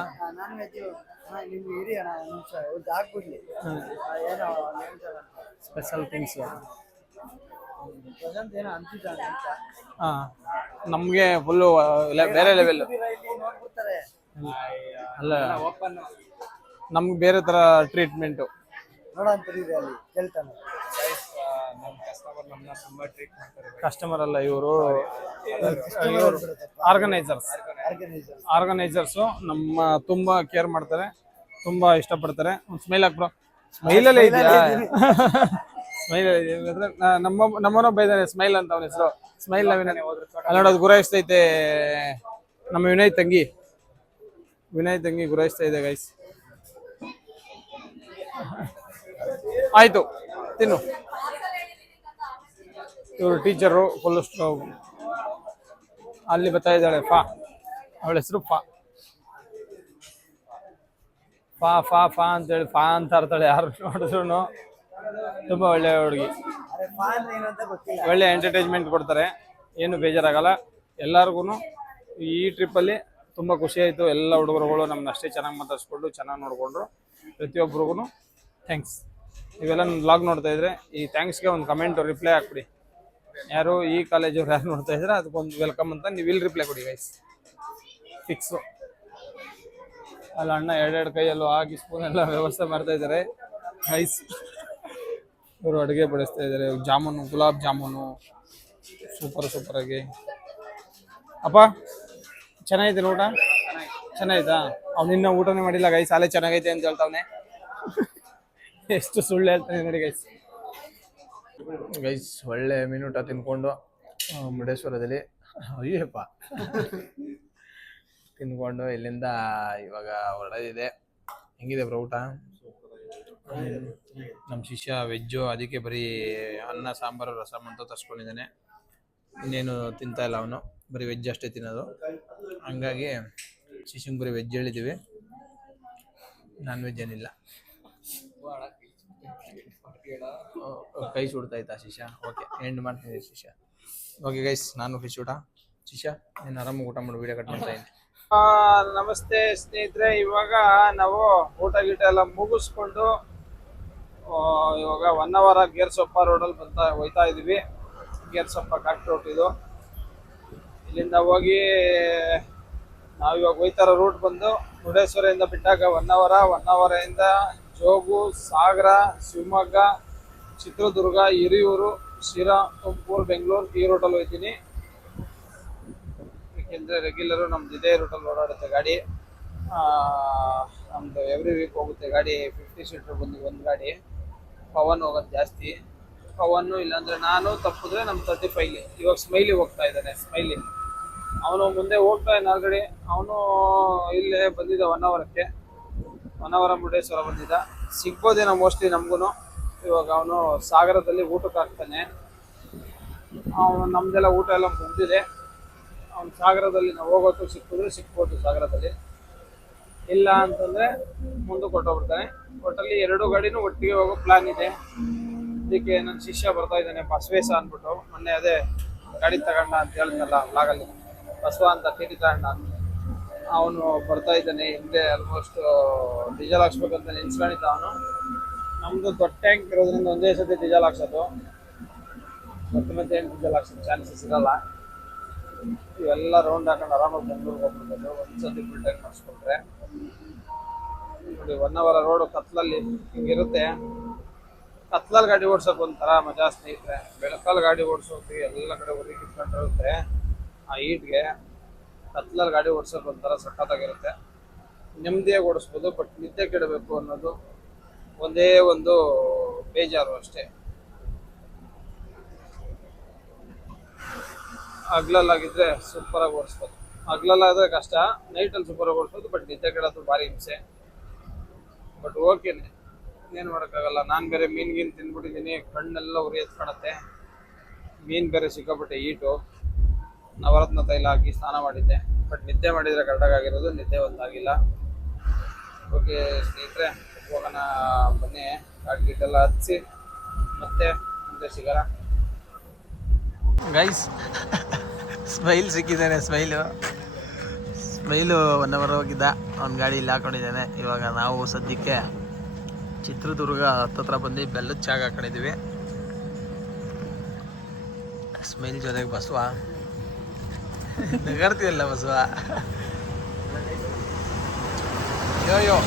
Special things. ನಮಗೆ ಫುಲ್ಲು ಬೇರೆ ಲೆವೆಲ್ ಅಲ್ಲ, ನಮ್ಗೆ ಬೇರೆ ಥರ ಟ್ರೀಟ್ಮೆಂಟು. ಕಸ್ಟಮರ್ ಅಲ್ಲ, ಇವರು ಆರ್ಗನೈಸರ್ಸು. ನಮ್ಮ ತುಂಬಾ ಕೇರ್ ಮಾಡ್ತಾರೆ, ತುಂಬಾ ಇಷ್ಟಪಡ್ತಾರೆ. ಒಂದು ಸ್ಮೈಲ್ ಹಾಕ್ಬ್ರೋ. ಸ್ಮೈಲಲ್ಲೇ ಇದೆಯಾ? ಸ್ಮೈಲ್ ನಮ್ಮನೋ ಬೈದಾನೆ ಸ್ಮೈಲ್ ಅಂತ ಅವನ ಹೆಸರು. ಸ್ಮೈಲ್ ನೋಡೋದು ಗುರಾಯಿಸ್ತೈತೆ ನಮ್ಮ ವಿನಯ್ ತಂಗಿ ಗುರಾಯಿಸ್ತಾ ಇದೆ ಗೈಸ್. ಆಯ್ತು ತಿನ್ನು. ಇವರು ಟೀಚರು, ಫುಲ್ ಅಲ್ಲಿ ಬರ್ತಾ ಇದ್ದಾಳೆ ಫಾ, ಅವಳ ಹೆಸರು ಫಾ ಫಾ ಫಾ ಫಾ ಅಂತೇಳಿ ಫಾ ಅಂತ ಇರ್ತಾಳೆ. ಯಾರು ನೋಡಿದ್ರು ತುಂಬಾ ಒಳ್ಳೆ ಹುಡುಗಿ, ಒಳ್ಳೆ ಎಂಟರ್ಟೈನ್ಮೆಂಟ್ ಕೊಡ್ತಾರೆ, ಏನು ಬೇಜಾರಾಗಲ್ಲ. ಎಲ್ಲರಿಗೂ ಈ ಟ್ರಿಪ್ಪಲ್ಲಿ ತುಂಬ ಖುಷಿ ಆಯಿತು. ಎಲ್ಲ ಹುಡುಗರುಗಳು ನಮ್ಮನ್ನ ಅಷ್ಟೇ ಚೆನ್ನಾಗಿ ಮಾತಾಡ್ಸ್ಕೊಂಡು ಚೆನ್ನಾಗಿ ನೋಡಿಕೊಂಡ್ರು. ಪ್ರತಿಯೊಬ್ಬರಿಗೂ ಥ್ಯಾಂಕ್ಸ್. ಇವೆಲ್ಲ ನನ್ನ ವ್ಲಾಗ್ ನೋಡ್ತಾ ಇದ್ರೆ ಈ ಥ್ಯಾಂಕ್ಸ್ಗೆ ಒಂದು ಕಮೆಂಟ್ ರಿಪ್ಲೈ ಹಾಕ್ಬಿಡಿ. ಯಾರು ಈ ಕಾಲೇಜವ್ರು ಯಾರು ನೋಡ್ತಾ ಇದ್ರೆ ಅದಕ್ಕೊಂದು ವೆಲ್ಕಮ್ ಅಂತ ನೀವು ಇಲ್ಲಿ ರಿಪ್ಲೈ ಕೊಡಿ ಗೈಸ್, ಫಿಕ್ಸು. ಅಲ್ಲ ಅಣ್ಣ ಎರಡೆರಡು ಕೈಯಲ್ಲೂ ಹಾಕಿ ಸ್ಪೂನ್ ಎಲ್ಲ ವ್ಯವಸ್ಥೆ ಮಾಡ್ತಾ ಇದ್ದಾರೆ ಗೈಸ್. ಇವರು ಅಡುಗೆ ಬಡಿಸ್ತಾ ಇದ್ದಾರೆ. ಜಾಮೂನು, ಗುಲಾಬ್ ಜಾಮೂನು ಸೂಪರ್ ಆಗಿ. ಅಪ್ಪ ಚೆನ್ನಾಗೈತೆ ಊಟ? ಚೆನ್ನಾಯ್ತಾ? ಅವ್ನಿನ್ನ ಊಟನೇ ಮಾಡಿಲ್ಲ ಗೈಸ್, ಅಲ್ಲೇ ಚೆನ್ನಾಗೈತೆ ಅಂತ ಹೇಳ್ತಾವನೆ. ಎಷ್ಟು ಸುಳ್ಳು ಹೇಳ್ತಾನೆ ನೋಡಿ ಗೈಸ್. ಗೈಸ್ ಒಳ್ಳೆ ಮೀನೂಟ ತಿನ್ಕೊಂಡು ಮುರುಡೇಶ್ವರದಲ್ಲಿ ಅಯ್ಯಪ್ಪ ತಿನ್ಕೊಂಡು ಇಲ್ಲಿಂದ ಇವಾಗ ಹೊರಡಿದೆ. ಹೆಂಗಿದೆ ಬ್ರೋ ಊಟ? ನಮ್ಮ ಶಿಷ್ಯ ವೆಜ್ಜು, ಅದಕ್ಕೆ ಬರೀ ಅನ್ನ ಸಾಂಬಾರು ರಸಮ್ ಅಂತ ತರ್ಸ್ಕೊಂಡಿದ್ದಾನೆ. ಇನ್ನೇನು ತಿಂತಾ ಇಲ್ಲ ಅವನು, ಬರೀ ವೆಜ್ ಅಷ್ಟೇ ತಿನ್ನೋದು. ಹಂಗಾಗಿ ಶಿಷ್ಯಂಗೆ ಬರೀ ವೆಜ್ ಹೇಳಿದ್ದೀವಿ, ನಾನ್ ವೆಜ್ ಏನಿಲ್ಲ. ಕೈ ಸುಡ್ತಾಯ್ತಾ ಶಿಷ್ಯ? ಓಕೆ ಎಂಡ್ ಮಾಡ್ತೀನಿ ಶಿಷ್ಯ. ಓಕೆ ಗೈಸ್, ನಾನು ಫಿಶ್ ಊಟ. ಶಿಷ್ಯ ನೀನು ಆರಾಮಾಗಿ ಊಟ ಮಾಡಿ ವಿಡಿಯೋ ಕಟ್ ಮಾಡ್ತಾ ಇದ್ದೀನಿ. ನಮಸ್ತೆ ಸ್ನೇಹಿತರೆ, ಇವಾಗ ನಾವು ಊಟ ಗೀಟ ಎಲ್ಲ ಮುಗಿಸ್ಕೊಂಡು ಇವಾಗ 1 ಅವರ್ ಗೇರ್ಸೊಪ್ಪ ರೋಡಲ್ಲಿ ಹೋಯ್ತಾ ಇದೀವಿ. ಗೇರ್ಸೊಪ್ಪ ಕರೆಕ್ಟ್ ರೋಡ್ ಇದು. ಇಲ್ಲಿಂದ ಹೋಗಿ ನಾವಿವಾಗ ಹೋಯ್ತಾ ಇರೋ ರೂಟ್ ಬಂದು ಮುರುಡೇಶ್ವರದಿಂದ ಬಿಟ್ಟಾಗ 1 ಅವರಿಂದ ಜೋಗು, ಸಾಗರ, ಶಿವಮೊಗ್ಗ, ಚಿತ್ರದುರ್ಗ, ಹಿರಿಯೂರು, ಶಿರಾ, ತುಮಕೂರು, ಬೆಂಗಳೂರು ಈ ರೂಟಲ್ಲಿ ಹೋಗ್ತೀನಿ. ಯಾಕೆಂದರೆ ರೆಗ್ಯುಲರು ನಮ್ದು ಇದೇ ರೂಟಲ್ಲಿ ಓಡಾಡುತ್ತೆ ಗಾಡಿ. ನಮ್ಮದು ಎವ್ರಿ ವೀಕ್ ಹೋಗುತ್ತೆ ಗಾಡಿ. 50 ಸೀಟ್ರ್ ಬಂದು ಒಂದು ಗಾಡಿ. ಪವನ್ ಹೋಗೋದು ಜಾಸ್ತಿ. ಪವನ್ನು ಇಲ್ಲಾಂದರೆ ನಾನು ತಪ್ಪಿದ್ರೆ ನಮ್ಮ 35. ಇವಾಗ ಸ್ಮೈಲಿ ಹೋಗ್ತಾ ಇದ್ದಾನೆ. ಸ್ಮೈಲಿ ಅವನು ಮುಂದೆ ಹೋಗ್ತಾ ಇದ್ದಾನೆ ಆಲ್ರೆಡಿ. ಅವನು ಇಲ್ಲೇ ಬಂದಿದ್ದ 1 ಅವರಕ್ಕೆ. 1 ಅವರ ಮುರುಡೇಶ್ವರ ಬಂದಿದ್ದ. ಸಿಗ್ಬೋದೇನೋ ಮೋಸ್ಟ್ಲಿ ನಮಗೂ. ಇವಾಗ ಅವನು ಸಾಗರದಲ್ಲಿ ಊಟಕ್ಕೆ ಹಾಕ್ತಾನೆ. ಅವನು ನಮ್ಮದೆಲ್ಲ ಊಟ ಎಲ್ಲ ಮುಗ್ದಿದೆ. ಅವ್ನು ಸಾಗರದಲ್ಲಿ ನಾವು ಹೋಗೋದು ಸಿಕ್ಕಿದ್ರೆ ಸಿಕ್ಬೋದು ಸಾಗರದಲ್ಲಿ. ಇಲ್ಲ ಅಂತಂದರೆ ಮುಂದೆ ಕೊಟ್ಟೋಗ್ಬಿಡ್ತಾನೆ. ಒಟ್ಟಲ್ಲಿ 2 ಗಾಡಿನೂ ಒಟ್ಟಿಗೆ ಹೋಗೋ ಪ್ಲಾನ್ ಇದೆ. ಅದಕ್ಕೆ ನನ್ನ ಶಿಷ್ಯ ಬರ್ತಾ ಇದ್ದಾನೆ, ಬಸವೇಶ ಅಂದ್ಬಿಟ್ಟು. ಮೊನ್ನೆ ಅದೇ ಗಾಡಿ ತಗೊಂಡ ಅಂತ ಹೇಳಿದ್ನಲ್ಲ ವ್ಲಾಗಲ್ಲಿ, ಬಸವ ಅಂತ ಟಿಟಿ ತಗೊಂಡ. ಅವನು ಬರ್ತಾ ಇದ್ದಾನೆ. ಹಿಂದೆ ಆಲ್ಮೋಸ್ಟ್ ಡೀಸೆಲ್ ಹಾಕ್ಸ್ಬೇಕಂತ ನೆನ್ಸ್ಕೊಂಡಿದ್ದ ಅವನು. ನಮ್ಮದು ದೊಡ್ಡ ಟ್ಯಾಂಕ್ ಇರೋದ್ರಿಂದ ಒಂದೇ ಸತಿ ಡೀಸೆಲ್ ಹಾಕ್ಸೋದು. ಮತ್ತೆ ಏನು ಡೀಸೆಲ್ ಹಾಕ್ಸೋದು ಚಾನ್ಸಸ್ ಇರಲ್ಲ. ಇವೆಲ್ಲ ರೌಂಡ್ ಹಾಕೊಂಡು ಆರಾಮಾಗಿ ಬೆಂಗಳೂರಿಗೆ ಹೋಗ್ಬಿಡ್ಬೋದು ಒಂದ್ಸತಿ ಫುಲ್ ಟ್ಯಾಂಕ್ ಮಾಡಿಸ್ಕೊಂಡ್ರೆ. ನೋಡಿ 1 ಅವರ್ ರೋಡು ಕತ್ಲಲ್ಲಿ ಹಿಂಗಿರುತ್ತೆ. ಕತ್ಲಲ್ಲಿ ಗಾಡಿ ಓಡ್ಸೋಕೆ ಒಂಥರ ಮಜಾ ಸ್ನೇಹಿತರೆ. ಬೆಳಕಲ್ಲಿ ಗಾಡಿ ಓಡಿಸೋಕೆ ಎಲ್ಲ ಕಡೆ ಹೊರಗೆ ಕಿತ್ಕೊಂಡಿರುತ್ತೆ. ಆ ಹೀಟ್ಗೆ ಕತ್ಲಲ್ಲಿ ಗಾಡಿ ಓಡಿಸೋಕೆ ಒಂಥರ ಸಖತ್ತಾಗಿರುತ್ತೆ. ನೆಮ್ಮದಿಯಾಗಿ ಓಡಿಸ್ಬೋದು. ಬಟ್ ನಿದ್ದೆ ಕೆಡಬೇಕು ಅನ್ನೋದು ಒಂದೇ ಒಂದು ಬೇಜಾರು ಅಷ್ಟೇ. ಹಗ್ಲಲ್ಲಾಗಿದ್ರೆ ಸೂಪರಾಗಿ ಓಡಿಸ್ಬೋದು. ಹಗ್ಲಲ್ಲಾದರೆ ಕಷ್ಟ, ನೈಟಲ್ಲಿ ಸೂಪರಾಗಿ ಓಡಿಸ್ಬೋದು. ಬಟ್ ನಿದ್ದೆ ಕೆಡೋದು ಭಾರಿ ಹಿಂಸೆ. ಬಟ್ ಓಕೆನೆ, ಏನು ಮಾಡೋಕ್ಕಾಗಲ್ಲ. ನಾನು ಬೇರೆ ಮೀನ್ಗೀನು ತಿಂದ್ಬಿಟ್ಟಿದ್ದೀನಿ, ಕಣ್ಣೆಲ್ಲ ಉರಿ ಎತ್ಕೊಳತ್ತೆ. ಮೀನು ಬೇರೆ ಸಿಕ್ಕಾಪಟ್ಟೆ ಹೀಟು. ನವರತ್ನ ತೈಲ ಹಾಕಿ ಸ್ನಾನ ಮಾಡಿದ್ದೆ. ಬಟ್ ನಿದ್ದೆ ಮಾಡಿದರೆ ಕರೆಕ್ಟಾಗಿರೋದು, ನಿದ್ದೆ ಒಂದಾಗಿಲ್ಲ. ಓಕೆ ಸ್ನೇಹಿತರೆ, ಹೋಗೋಣ ಬನ್ನಿ. ಗಾಡಿ ಗೀಟೆಲ್ಲ ಹಚ್ಚಿ ಮತ್ತೆ ಮುಂದೆ ಸಿಗೋಣ. ಗೈಸ್ ಸ್ಮೈಲ್ ಸಿಕ್ಕಿದ್ದಾನೆ. ಸ್ಮೈಲು 1 ಅವರ್ ಹೋಗಿದ್ದ, ಅವ್ನ ಗಾಡಿ ಇಲ್ಲಿ ಹಾಕೊಂಡಿದ್ದಾನೆ. ಇವಾಗ ನಾವು ಸದ್ಯಕ್ಕೆ ಚಿತ್ರದುರ್ಗ ಹತ್ತತ್ರ ಬಂದು ಬೆಲ್ಲದ ಚಾಗ ಹಾಕೊಂಡಿದ್ದೀವಿ. ಸ್ಮೈಲ್ ಜೊತೆಗೆ ಬಸವ ನಗಾಡ್ತೀವಲ್ಲ ಬಸವ. ಯೋ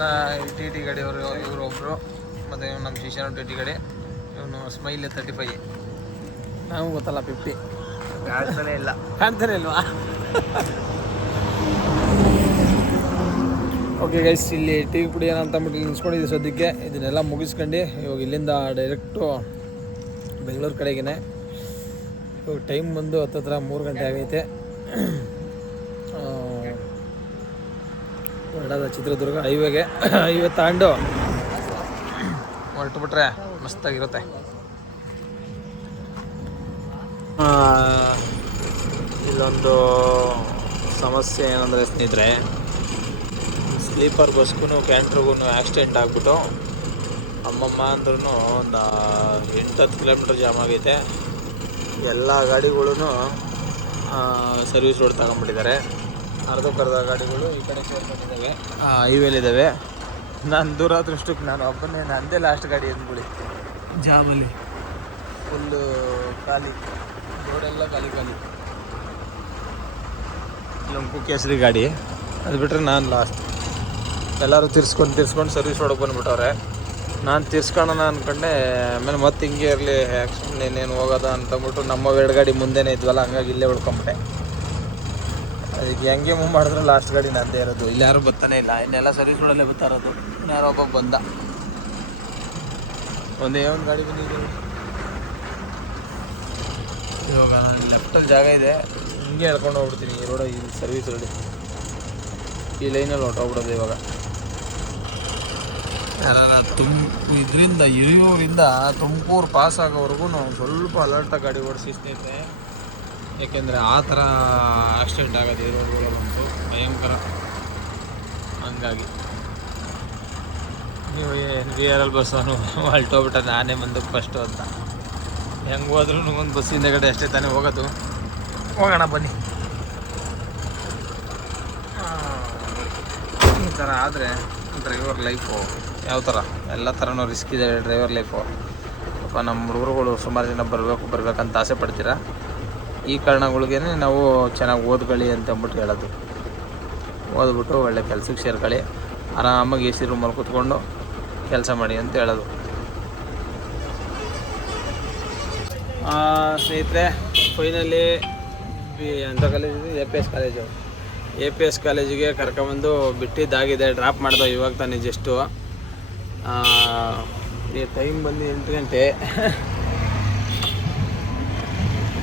ನಾ ಟಿ ಟಿ ಗಾಡಿಯವರು ಇವರು ಒಬ್ಬರು, ಮತ್ತು ನಮ್ಮ ಶಿಷ್ಯನ ಟಿ ಟಿ ಗಾಡಿ. ಇವನು ಸ್ಮೈಲ್ 35. ನಾವು ಗೊತ್ತಲ್ಲ 50. ಕಾಣ್ತಾನೆ ಇಲ್ವಾ? ಓಕೆ ಗೈಸ್, ಇಲ್ಲಿ ಟೀ ಕುಡಿಯೋಣ ಅಂತ ಅಂದ್ಬಿಟ್ಟು ಇಲ್ಲಿ ನಿಲ್ಸ್ಕೊಂಡಿದ್ದೀವಿ ಸದ್ಯಕ್ಕೆ. ಇದನ್ನೆಲ್ಲ ಮುಗಿಸ್ಕೊಂಡು ಇವಾಗ ಇಲ್ಲಿಂದ ಡೈರೆಕ್ಟು ಬೆಂಗಳೂರು ಕಡೆಗೇ. ಇವಾಗ ಟೈಮ್ ಬಂದು ಹತ್ತತ್ರ 3 ಗಂಟೆ ಆಗೈತೆ. ಹೊರಡೋದ ಚಿತ್ರದುರ್ಗ ಹೈವೆ ತಗೊಂಡು ಹೊರಟುಬಿಟ್ರೆ ಮಸ್ತಾಗಿರುತ್ತೆ. ಇಲ್ಲೊಂದು ಸಮಸ್ಯೆ ಏನಂದರೆ ಸ್ನೇಹಿತರೆ, ಸ್ಲೀಪರ್ ಬಸ್ಗೂ ಕ್ಯಾಂಟ್ರಿಗೂ ಆಕ್ಸಿಡೆಂಟ್ ಆಗಿಬಿಟ್ಟು ಅಮ್ಮಮ್ಮ ಅಂದ್ರೂ ಒಂದು 8-10 ಕಿಲೋಮೀಟ್ರ್ ಜಾಮ್ ಆಗೈತೆ. ಎಲ್ಲ ಗಾಡಿಗಳೂ ಸರ್ವಿಸ್ ರೋಡ್ ತಗೊಂಡ್ಬಿಟ್ಟಿದ್ದಾರೆ. ಅರ್ಧಕ್ಕರ್ಧ ಗಾಡಿಗಳು ಈ ಕಡೆ ಸೇರ್ಕೊಂಡಿದ್ದಾವೆ, ಹೈವೇಲಿದ್ದಾವೆ. ನಾನು ದೂರಾದೃಷ್ಟಕ್ಕೆ ನಾನು ಒಬ್ಬನೇ, ನಂದೇ ಲಾಸ್ಟ್ ಗಾಡಿ ಅಂದ್ಬಿಡಿ. ಜಾಬಲ್ಲಿ ಫುಲ್ಲು ಖಾಲಿ, ರೋಡೆಲ್ಲ ಖಾಲಿ ಖಾಲಿ. ಇಲ್ಲೊಂದು ಕೇಸರಿ ಗಾಡಿ, ಅದು ಬಿಟ್ಟರೆ ನಾನು ಲಾಸ್ಟ್. ಎಲ್ಲರೂ ತಿರ್ಸ್ಕೊಂಡು ಸರ್ವಿಸ್ ಹೊಡಕ್ಕೆ ಬಂದುಬಿಟ್ಟವ್ರೆ. ನಾನು ತಿರ್ಸ್ಕೊಳ್ಳೋಣ ಅಂದ್ಕೊಂಡೆ, ಆಮೇಲೆ ಮತ್ತೆ ಹಿಂಗೆ ಇರಲಿ ಸುಮ್ಮನೆ ಇನ್ನೇನು ಹೋಗೋದ ಅಂತಂದ್ಬಿಟ್ಟು ನಮ್ಮ ಎರಡು ಗಾಡಿ ಮುಂದೆನೇ ಇದ್ವಲ್ಲ, ಹಂಗಾಗಿ ಇಲ್ಲೇ ಉಳ್ಕೊಂಬಿಟ್ಟೆ. ಅದಕ್ಕೆ ಹೆಂಗೆ ಮೂವ್ ಮಾಡಿದ್ರೆ ಲಾಸ್ಟ್ ಗಾಡಿ ನಂದೇ ಇರೋದು. ಇಲ್ಲಿ ಯಾರೂ ಬರ್ತಾನೆ ಇಲ್ಲ, ಇನ್ನೆಲ್ಲ ಸರ್ವಿಸ್ ರೋಡಲ್ಲೇ ಬರ್ತಾ ಇರೋದು. ಯಾರೋ ಒಬ್ಬ ಬಂದ, ಒಂದೇ ಒಂದು ಗಾಡಿ ಬಂದಿದೆ. ಇವಾಗ ನಾನು ಲೆಫ್ಟಲ್ಲಿ ಜಾಗ ಇದೆ, ಹಿಂಗೆ ಹೇಳ್ಕೊಂಡು ಹೋಗ್ಬಿಡ್ತೀನಿ ಈ ರೋಡ, ಈ ಸರ್ವಿಸ್ ರೋಡ್ ಈ ಲೈನಲ್ಲಿ ಹೊರಟೋಗ್ಬಿಡೋದು. ಇವಾಗ ಇದರಿಂದ ಹಿರಿಯೂರಿಂದ ತುಮಕೂರು ಪಾಸ್ ಆಗೋವರೆಗೂ ನಾವು ಸ್ವಲ್ಪ ಅಲರ್ಟಾಗಿ ಗಾಡಿ ಓಡಿಸಿ ಸ್ನೇಹಿತರೆ. ಏಕೆಂದರೆ ಆ ಥರ ಆಕ್ಸಿಡೆಂಟ್ ಆಗೋದು ಈ ರೋಡ್ಗಳಲ್ಲಂತೂ ಭಯಂಕರ. ಹಂಗಾಗಿ ನೀವು ರಿಯರಲ್ಲಿ ಬಸ್ಸವನು ಹೊಲ್ಟೋಗ್ಬಿಟ್ಟ, ನಾನೇ ಮುಂದಕ್ಕೆ ಫಸ್ಟು ಅಂತ. ಹೆಂಗೆ ಹೋದ್ರೂ ಒಂದು ಬಸ್ಸಿಂದ ಕಡೆ ಅಷ್ಟೇ ತಾನೇ ಹೋಗೋದು. ಹೋಗೋಣ ಬನ್ನಿ. ಈ ಥರ ಆದರೆ ಡ್ರೈವರ್ ಲೈಫು ಯಾವ ಥರ, ಎಲ್ಲ ಥರನೂ ರಿಸ್ಕ್ ಇದೆ ಡ್ರೈವರ್ ಲೈಫು. ಪಾಪ ನಮ್ಮ ಹುಡುಗರುಗಳು ಸುಮಾರು ಜನ ಬರಬೇಕಂತ ಆಸೆ ಪಡ್ತೀರಾ. ಈ ಕಾರಣಗಳಿಗೇ ನಾವು ಚೆನ್ನಾಗಿ ಓದ್ಕೊಳ್ಳಿ ಅಂತ ಅಂದ್ಬಿಟ್ಟು ಹೇಳೋದು. ಓದ್ಬಿಟ್ಟು ಒಳ್ಳೆ ಕೆಲ್ಸಕ್ಕೆ ಸೇರ್ಕೊಳ್ಳಿ, ಆರಾಮಾಗಿ AC ರೂಮಲ್ಲಿ ಕೂತ್ಕೊಂಡು ಕೆಲಸ ಮಾಡಿ ಅಂತ ಹೇಳೋದು. ಸ್ನೇಹಿತರೆ, ಫೈನಲಿ ಎಂಥ ಕಾಲೇಜ್ ಇದು? APS college. APS ಕಾಲೇಜಿಗೆ ಕರ್ಕೊಂಬಂದು ಬಿಟ್ಟಿದ್ದಾಗಿದೆ, ಡ್ರಾಪ್ ಮಾಡ್ದೋ ಇವಾಗ ತಾನೇ ಜಸ್ಟು. ಟೈಮ್ ಬಂದು 8 ಗಂಟೆ.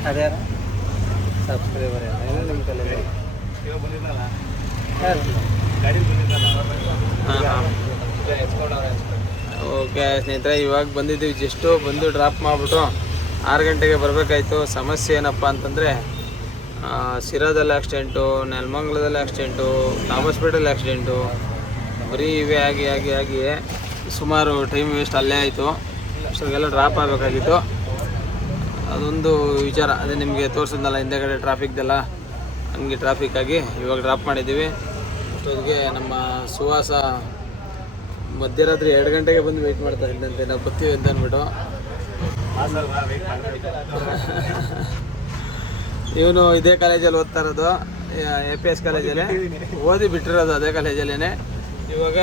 ಅದೇ ಸಬ್ಸ್ಕ್ರೈಬರ್ ಎಲ್ಲ ನಿಮ್ಮ ಕಾಲೇಜ್ ಓಕೆ ಸ್ನೇಹಿತರೆ, ಇವಾಗ ಬಂದಿದ್ದೀವಿ ಜಸ್ಟು. ಬಂದು ಡ್ರಾಪ್ ಮಾಡಿಬಿಟ್ಟು 6 ಗಂಟೆಗೆ ಬರಬೇಕಾಯ್ತು. ಸಮಸ್ಯೆ ಏನಪ್ಪ ಅಂತಂದರೆ, ಸಿರಾದಲ್ಲಿ ಆಕ್ಸಿಡೆಂಟು, ನೆಲಮಂಗಲದಲ್ಲಿ ಆಕ್ಸಿಡೆಂಟು, ಥಾಮಸ್ಪೇಟೆಲ್ಲಿ ಆಕ್ಸಿಡೆಂಟು, ಬರೀ ಇವೇ ಆಗಿ ಸುಮಾರು ಟೈಮ್ ವೇಸ್ಟ್ ಅಲ್ಲೇ ಆಯಿತು. ಅಷ್ಟೊಂದೆಲ್ಲ ಡ್ರಾಪ್ ಆಗಬೇಕಾಗಿತ್ತು. ಅದೊಂದು ವಿಚಾರ, ಅದೇ ನಿಮಗೆ ತೋರಿಸಿದ್ನಲ್ಲ ಹಿಂದೆಗಡೆ ಟ್ರಾಫಿಕ್ದೆಲ್ಲ, ಹಂಗೆ ಟ್ರಾಫಿಕ್ ಆಗಿ ಇವಾಗ ಡ್ರಾಪ್ ಮಾಡಿದ್ದೀವಿ. ಅಷ್ಟೊತ್ತಿಗೆ ನಮ್ಮ ಸುವಾಸ ಮಧ್ಯರಾತ್ರಿ 2 ಗಂಟೆಗೆ ಬಂದು ವೆಯ್ಟ್ ಮಾಡ್ತಾ ಇದ್ದಂತೆ, ನಾವು ಬರ್ತೀವಿ ಅಂತ ಅಂದ್ಬಿಟ್ಟು. ಇವನು ಇದೇ ಕಾಲೇಜಲ್ಲಿ ಓದ್ತಾ ಇರೋದು, APS ಕಾಲೇಜಲ್ಲೇ ಓದಿ ಬಿಟ್ಟಿರೋದು, ಅದೇ ಕಾಲೇಜಲ್ಲೇ. ಇವಾಗ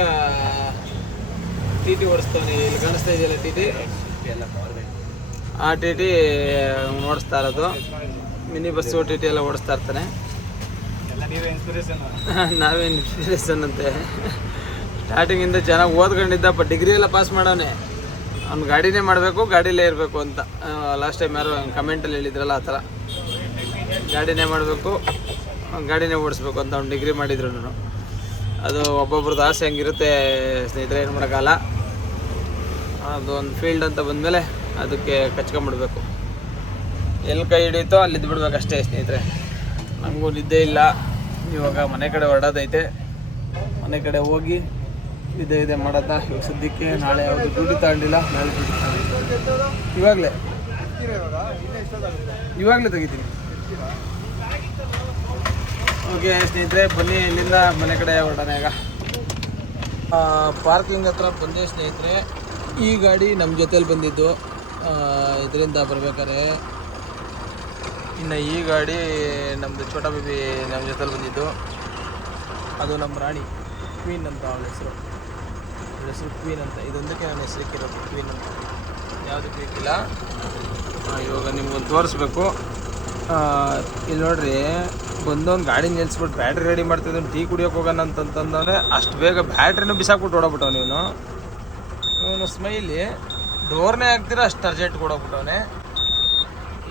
TT ಓಡಿಸ್ತಾನೆ, ಇಲ್ಲಿ ಕಾಣಿಸ್ತಾ ಇದೆಯಲ್ಲ TT, ಆ TT ಓಡಿಸ್ತಾ ಇರೋದು. ಮಿನಿ ಬಸ್ಸು TT ಎಲ್ಲ ಓಡಿಸ್ತಾ ಇರ್ತಾನೆ. ನಾವೇ ಇನ್ಸ್ಪಿರೇಷನ್ ಅಂತೆ. ಸ್ಟಾರ್ಟಿಂಗಿಂದ ಚೆನ್ನಾಗಿ ಓದ್ಕೊಂಡಿದ್ದ, ಡಿಗ್ರಿ ಎಲ್ಲ ಪಾಸ್ ಮಾಡೋನೆ. ಅವ್ನು ಗಾಡಿನೇ ಮಾಡಬೇಕು, ಗಾಡಿಲೇ ಇರಬೇಕು ಅಂತ. ಲಾಸ್ಟ್ ಟೈಮ್ ಯಾರು ಕಮೆಂಟಲ್ಲಿ ಹೇಳಿದ್ರಲ್ಲ, ಆ ಥರ ಗಾಡಿನೇ ಮಾಡಬೇಕು, ಗಾಡಿನೇ ಓಡಿಸ್ಬೇಕು ಅಂತ ಅವ್ನು ಡಿಗ್ರಿ ಮಾಡಿದ್ರು. ಅದು ಒಬ್ಬೊಬ್ರದ್ದು ಆಸೆ ಹಂಗಿರುತ್ತೆ ಸ್ನೇಹಿತರೆ, ಏನು ಮಾಡೋಕ್ಕಾಗಲ್ಲ. ಅದು ಒಂದು ಫೀಲ್ಡ್ ಅಂತ ಬಂದಮೇಲೆ ಅದಕ್ಕೆ ಕಚ್ಕೊಂಬಿಡ್ಬೇಕು. ಎಲ್ಲಿ ಕೈ ಹಿಡಿಯುತ್ತೋ ಅಲ್ಲಿ ಇದ್ಬಿಡ್ಬೇಕು ಅಷ್ಟೇ ಸ್ನೇಹಿತರೆ. ನನಗೂ ನಿದ್ದೆ ಇಲ್ಲ, ಇವಾಗ ಮನೆ ಕಡೆ ಹೊರಡೋದೈತೆ. ಮನೆ ಕಡೆ ಹೋಗಿ ಇದೆ ಮಾಡೋದ. ಇವಾಗ ಸದ್ಯಕ್ಕೆ ನಾಳೆ ಯಾವುದು ಡ್ಯೂಟಿ ತಗೊಂಡಿಲ್ಲ, ನಾಳೆ ಡ್ಯೂಟಿ ತಗೊಂಡಿಲ್ಲ. ಇವಾಗಲೇ ತೆಗಿತೀನಿ. ಓಕೆ ಸ್ನೇಹಿತರೆ, ಬನ್ನಿ ಇಲ್ಲಿಂದ ಮನೆ ಕಡೆ ಹೊರಡೋಣ. ಈಗ ಪಾರ್ಕಿಂಗ್ ಹತ್ರ ಬಂದೆ ಸ್ನೇಹಿತರೆ. ಈ ಗಾಡಿ ನಮ್ಮ ಜೊತೇಲಿ ಬಂದಿದ್ದು, ಇದರಿಂದ ಬರ್ಬೇಕಾದ್ರೆ. ಇನ್ನು ಈ ಗಾಡಿ ನಮ್ಮದು ಛೋಟಾ ಬೇಬಿ ನಮ್ಮ ಜೊತೆಲಿ ಬಂದಿದ್ದು. ಅದು ನಮ್ಮ ರಾಣಿ, ಕ್ವೀನ್ ಅಂತ ಅವಳ ಹೆಸರು. ಕ್ವೀನ್ ಅಂತ, ಇದೊಂದಕ್ಕೆ ನನ್ನ ಹೆಸರಿಕ್ಕಿರೋದು ಕ್ವೀನ್ ಅಂತ, ಯಾವುದಕ್ಕೂ ಇಕ್ಕಿಲ್ಲ. ಇವಾಗ ನಿಮ್ಗೊಂದು ತೋರಿಸ್ಬೇಕು. ಇಲ್ಲಿ ನೋಡ್ರಿ, ಒಂದೊಂದು ಗಾಡಿ ನಿಲ್ಸ್ಬಿಟ್ಟು ಬ್ಯಾಟ್ರಿ ರೆಡಿ ಮಾಡ್ತಿದ್ದು, ಟೀ ಕುಡಿಯೋಕೆ ಹೋಗೋಣ ಅಂತಂತಂದರೆ ಅಷ್ಟು ಬೇಗ ಬ್ಯಾಟ್ರಿನೂ ಬಿಸಾಕ್ಬಿಟ್ಟು ಓಡೋಗ್ಬಿಟ್ಟವನು ಇವನು. ಸ್ಮೈಲಿ ಡೋರ್ನೇ ಹಾಕ್ತೀರ, ಅಷ್ಟು ಅರ್ಜೆಂಟ್ ಕೊಡೋಗ್ಬಿಟ್ಟವನೆ.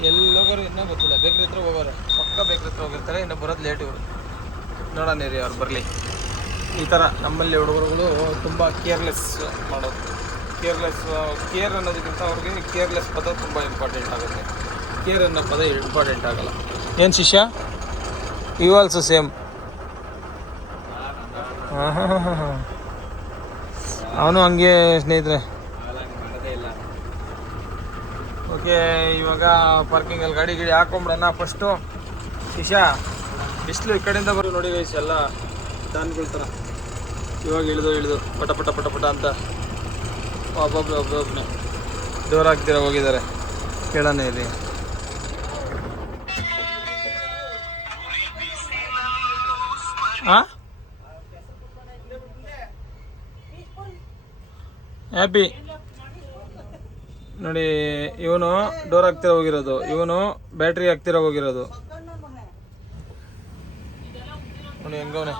ಎಲ್ಲೋಗೋರು ಇನ್ನೂ ಗೊತ್ತಿಲ್ಲ, ಬೇಕ್ರಿ ಹತ್ರ ಹೋಗೋರು, ಪಕ್ಕ ಬೇಕ್ರಿ ಹತ್ರ ಹೋಗಿರ್ತಾರೆ. ಇನ್ನು ಬರೋದು ಲೇಟ್ ಇವರು. ನೋಡೋಣ ರೀ, ಅವ್ರು ಬರಲಿ. ಈ ಥರ ನಮ್ಮಲ್ಲಿ ಹುಡುಗರುಗಳು ತುಂಬ ಕೇರ್ಲೆಸ್ ಮಾಡೋದು. ಕೇರ್ ಅನ್ನೋದಕ್ಕಿಂತ ಅವ್ರಿಗೆ ಕೇರ್ಲೆಸ್ ಪದ ತುಂಬ ಇಂಪಾರ್ಟೆಂಟ್ ಆಗುತ್ತೆ. ಕೇರ್ ಅನ್ನೋ ಪದ ಇಂಪಾರ್ಟೆಂಟ್ ಆಗಲ್ಲ. ಏನು ಶಿಷ್ಯ? You also same. ಅವನು ಹಂಗೆ ಸ್ನೇಹಿತರೆ. ಓಕೆ, ಇವಾಗ ಪಾರ್ಕಿಂಗಲ್ಲಿ ಗಾಡಿ ಹಾಕೊಂಬಿಡೋಣ ಫಸ್ಟು. ಶಿಷ್ಯ ಬಿಸಿಲು ಈ ಕಡೆಯಿಂದ ಬರೋ ನೋಡಿ ಗೈಸ್ ಎಲ್ಲ ದಾನ್ಗಳ ಥರ ಇವಾಗ ಇಳಿದು ಪಟ ಪಟ ಪಟ ಪಟ ಅಂತ ಒಬ್ಬೊಬ್ಬನೇ ಜೋರಾಗ್ತೀರ ಹೋಗಿದ್ದಾರೆ ಕೇಳೋಣ ಇಲ್ಲಿ. ಹ್ಯಾಪಿ ನೋಡಿ, ಇವನು ಡೋರ್ ಹಾಕ್ತಿರ ಹೋಗಿರೋದು, ಇವನು ಬ್ಯಾಟ್ರಿ ಹಾಕ್ತಿರ ಹೋಗಿರೋದು ನೋಡಿ ಹೆಂಗವನೆ.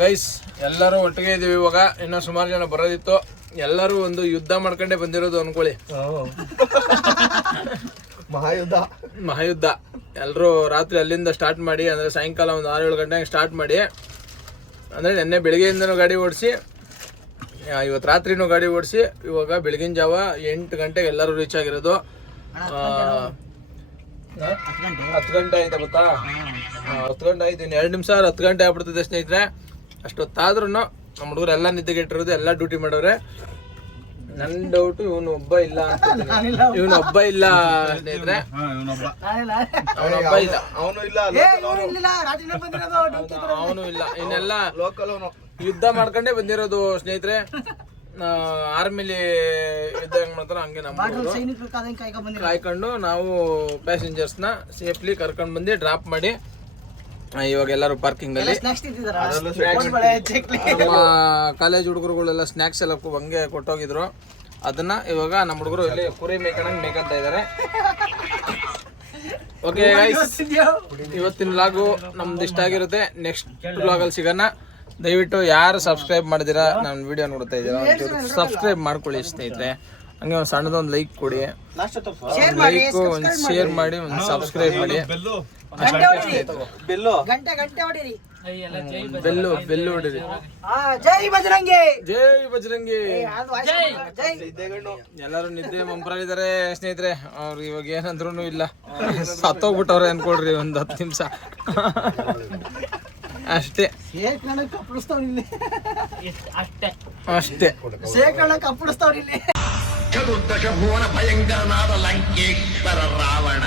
ಗೈಸ್ ಎಲ್ಲರೂ ಒಟ್ಟಿಗೆ ಇದೀವಿ ಇವಾಗ. ಇನ್ನು ಸುಮಾರು ಜನ ಬರೋದಿತ್ತು. ಎಲ್ಲರೂ ಒಂದು ಯುದ್ಧ ಮಾಡ್ಕೊಂಡೇ ಬಂದಿರೋದು ಅನ್ಕೊಳ್ಳಿ. ಮಹಾಯುದ್ಧ ಎಲ್ಲರೂ ರಾತ್ರಿ ಅಲ್ಲಿಂದ ಸ್ಟಾರ್ಟ್ ಮಾಡಿ, ಅಂದ್ರೆ ಸಾಯಂಕಾಲ ಒಂದು 6-7 ಗಂಟೆಗೆ ಸ್ಟಾರ್ಟ್ ಮಾಡಿ, ಅಂದ್ರೆ ನಿನ್ನೆ ಬೆಳಿಗ್ಗೆಯಿಂದನೂ ಗಾಡಿ ಓಡಿಸಿ, ಇವತ್ತು ರಾತ್ರಿನೂ ಗಾಡಿ ಓಡಿಸಿ, ಇವಾಗ ಬೆಳಗಿನ ಜಾವ 8 ಗಂಟೆಗೆ ಎಲ್ಲರೂ ರೀಚ್ ಆಗಿರೋದು. 10 ಗಂಟೆ ಆಯ್ತಾ ಗೊತ್ತಾ? 10 ಗಂಟೆ ಆಯ್ತು, ಇನ್ನು 2 ನಿಮಿಷ 10 ಗಂಟೆ ಆಗ್ಬಿಡ್ತದೆ ಸ್ನೇಹಿತರೆ. ಅಷ್ಟೊತ್ತಾದ್ರೂ ನಮ್ಮ ಹುಡುಗರು ಎಲ್ಲ ನಿದ್ದೆಗೆಟ್ಟಿರೋದು, ಎಲ್ಲ ಡ್ಯೂಟಿ ಮಾಡೋರೆ. ನನ್ನ ಡೌಟ್ ಇವನು ಒಬ್ಬ ಇಲ್ಲ ಸ್ನೇಹಿತರೆ, ಅವನು ಇಲ್ಲ, ಇನ್ನೆಲ್ಲ ಯುದ್ಧ ಮಾಡ್ಕೊಂಡೇ ಬಂದಿರೋದು ಸ್ನೇಹಿತರೆ. ಆರ್ಮಿಲಿ ಯುದ್ಧ ಹೆಂಗ್ ಮಾಡ್ತಾರೋ ಹಂಗೆ ನಮ್ಮ ಕಾಯ್ಕೊಂಡು ನಾವು ಪ್ಯಾಸೆಂಜರ್ಸ್ನ ಸೇಫ್ಲಿ ಕರ್ಕೊಂಡು ಬಂದು ಡ್ರಾಪ್ ಮಾಡಿ ಇವಾಗ ಎಲ್ಲರೂ ಪಾರ್ಕಿಂಗ್ ಅಲ್ಲಿ ನಮ್ಮ ಕಾಲೇಜ್ ಹುಡುಗರುಗಳೆಲ್ಲ ಸ್ನಾಕ್ಸ್ ಎಲ್ಲ ಹಂಗೆ ಕೊಟ್ಟೋಗಿದ್ರು. ಅದನ್ನ ಇವಾಗ ನಮ್ಮ ಹುಡುಗರು ಇಲ್ಲಿ ಕುರಿ ಮೇಯ್ಕೊಂತ ಇದಾರೆ. ಓಕೆ ಗೈಸ್, ಇವತ್ತಿನ ವ್ಲಾಗು ನಮ್ದು ಇಷ್ಟ ಆಗಿರುತ್ತೆ. ನೆಕ್ಸ್ಟ್ ವ್ಲಾಗಲ್ಲಿ ಸಿಗೋಣ. ದಯವಿಟ್ಟು ಯಾರು ಸಬ್ಸ್ಕ್ರೈಬ್ ಮಾಡಿದಿರಾ, ನನ್ನ ವಿಡಿಯೋ ನೋಡ್ತಾ ಇದ್ದೀರಾ, ಸಬ್ಸ್ಕ್ರೈಬ್ ಮಾಡ್ಕೊಳ್ಳಿ ಸ್ನೇಹಿತರೆ. ಹಂಗೆ ಒಂದು ಸಣ್ಣದೊಂದು ಲೈಕ್ ಕೊಡಿ, ಲೈಕು ಒಂದು ಶೇರ್ ಮಾಡಿ, ಒಂದು ಸಬ್ಸ್ಕ್ರೈಬ್ ಮಾಡಿ. ಬೆಲ್ಲು ಹೊಡಿರಿ. ಜೈ ಬಜರಂಗಿ. ಎಲ್ಲರೂ ನಿದ್ದೆ ಮಂಪ್ರಾಗಿದ್ದಾರೆ ಸ್ನೇಹಿತರೆ. ಅವ್ರು ಇವಾಗ ಏನಂದ್ರೂ ಇಲ್ಲ, ಸತ್ತೋಗ್ಬಿಟ್ಟವ್ರೆ ಅನ್ಕೊಡ್ರಿ ಒಂದು 10 ನಿಮಿಷ ಅಷ್ಟೇ. ಚತುರ್ದಶ ಭುವನ ಭಯಂಕರನಾದ ಲಂಕೇಶ್ವರ ರಾವಣ